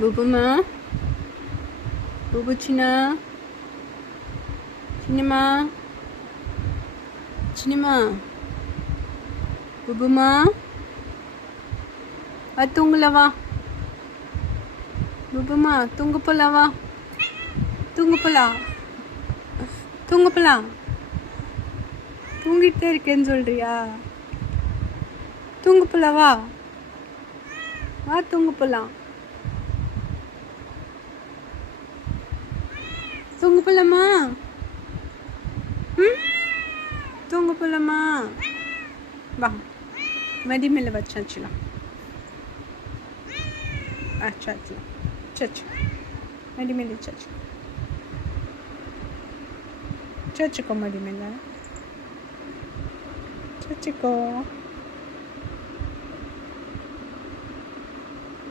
புபுமா, புபு சின்ன சின்னம்மா, சின்னம்மா, புபுமா, தூங்கல வா. புபுமா தூங்க போலாம் வா. தூங்க போலாம், தூங்க போலாம். தூங்கிட்டே இருக்கேன்னு சொல்றியா? தூங்க போலாம் வா. வா தூங்க போலாம். தூங்க போலாமா? ம், தூங்க போலாமா? வா, மடி மேல வச்சாச்சுலாம். ஆச்சாச்சுலாம், சச்சு மடி மேல சச்சு சச்சுக்கோ, மடி மேல சச்சுக்கோ.